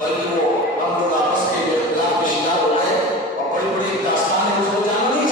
बल्कि वो हम लोग आपस के जो इख्तिलाफ के शिकार हो गए और बड़ी बड़ी दास्तानें उसको जाना नहीं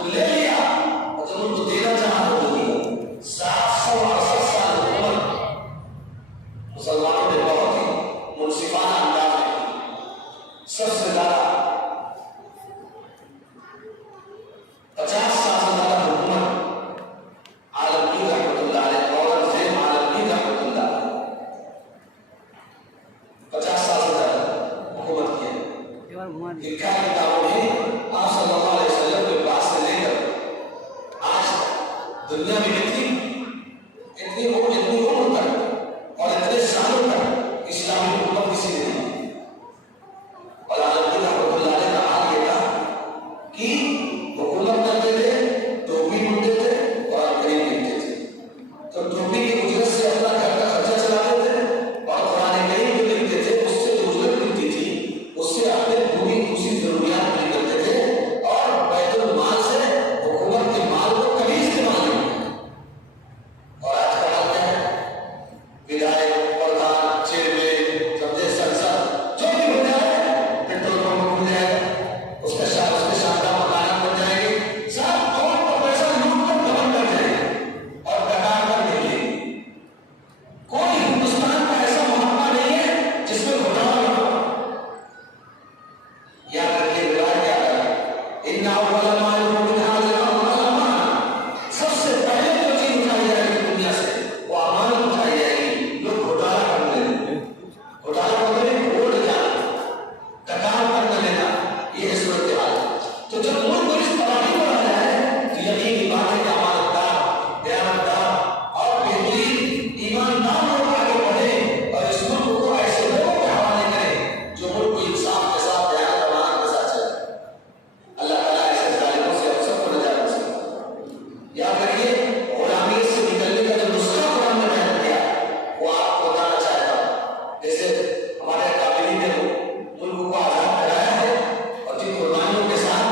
तो ले लिया, और जब उनको देना चाहा तो दिया। 768 साल हुकूमत मुसलमानों ने बहुत ही मुनसिफाना अंदाज में सबसे ज्यादा 50 साल से ज्यादा हुकूमत आलमगीर रहमतुल्लाह अलैह, औरंगजेब आलमगीर रहमतुल्लाह अलैह 50 साल से ज्यादा हुकूमत की है। लिखा है किताबों में आप सल्लल्लाहु अलैहि वसल्लम के पास से लेकर आज दुनिया में इतनी उम्र तक और इतने सालों तक इस्लामी हुकूमत किसी ने नहीं की। और आलमगीर रहमतुल्लाह अलैह का हाल ये था कि हुकूमत करते थे, टोपी बुनते थे और करीब गिनते थे। तो टोपी की उजरत से अपना घर का खर्चा चलाते थे और कुरान करीम जो लिखते थे उससे जो उजरत मिलती थी उससे अपने पूरी दूसरी जरूरियात पूरी करते थे और बैतुल माल से हुकूमत के माल को कभी इस्तेमाल नहीं किया। और आज का हाल क्या है? विधायक, प्रधान, चेयरमैन, समझे संसद जो भी हो जाए, पेट्रोल पंप खुल जाएगा, उसके शानदार मकान बन जाएंगे, सब कौन का पैसा लूट कर दमन कर जाएंगे और डकार कर देंगे। कोई हिंदुस्तान का ऐसा महात्मा नहीं है जिसमें घोटाला ना हो। याद रखिए रिवाज क्या है, इन्ना अव्वल मा युबदअ मिन हाज़िल अमर अमाना, सबसे पहले जो चीज उठाई जाएगी दुनिया से वो अमानत उठाई जाएगी। लोग घोटाला करने लगे, घोटाला करने वोट जाना, डकार करने लेना, ये है सूरत हाल। तो जब मुल्क को इस तबाही पर आ जाए तो यकीनी बात है कि अमानतदार, दयानतदार और बेहतरीन ईमानदार लोग आगे बढ़े और इस मुल्क को ऐसे लोगों के हवाले करें जो मुल्क को इंसाफ के साथ, दयानत और अमानत के साथ चले। अल्लाह ताला ऐसे जालिमों से हम सबको निजात नसीब। याद रखिए, गुलामी से निकलने का जो नुस्खा कुरान में बयान किया वो आपको बताना चाहता हूं। जैसे हमारे काबिलीन ने मुल्क को आजाद कराया है और जिन कुर्बानियों के साथ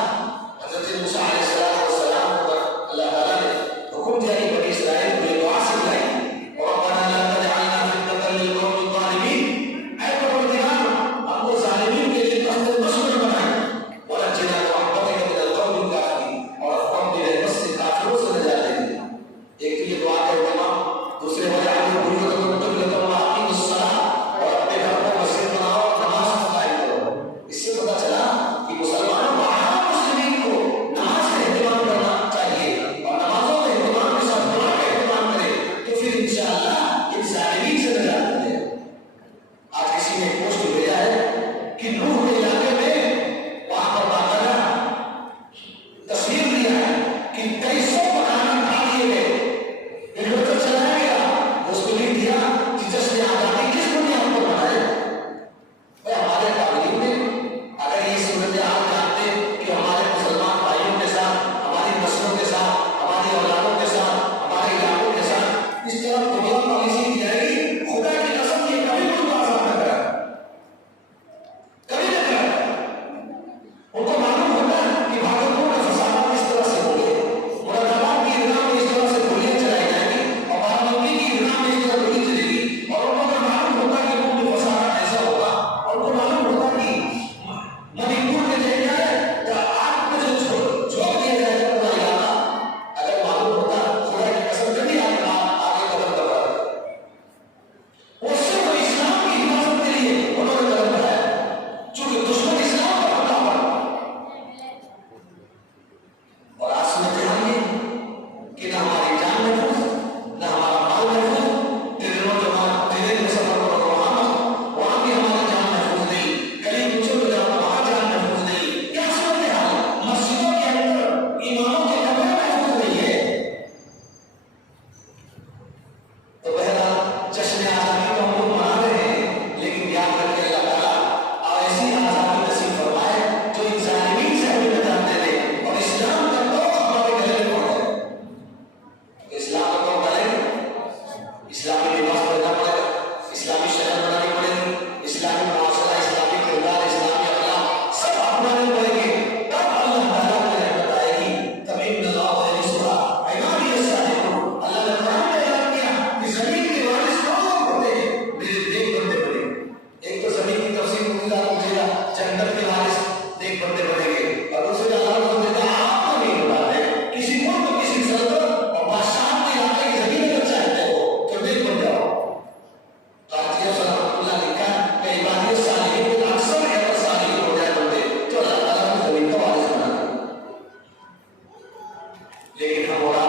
लेकिन हम बड़ा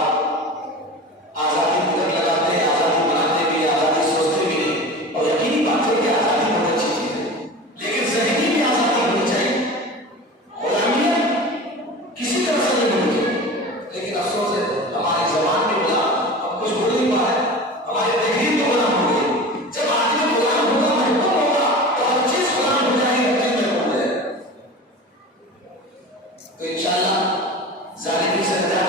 आजादी पदक लगाते हैं, आजादी बनाते भी, आजादी सोचते भी नहीं। और यकीनी बात है कि आजादी बहुत अच्छी चीज है, लेकिन जहनी भी आजादी होनी चाहिए। गुलामियत किसी तरह से नहीं होनी चाहिए। लेकिन अफसोस है हमारी जबान में गुलाम, हम कुछ बोल नहीं पा रहे, हमारे तहरीर तो गुलाम हो गई। जब आदमी गुलाम होगा, महबूब होगा, तो हर चीज गुलाम हो जाएगी, हर चीज महबूब है। तो इंशाअल्लाह जालिमी से निजात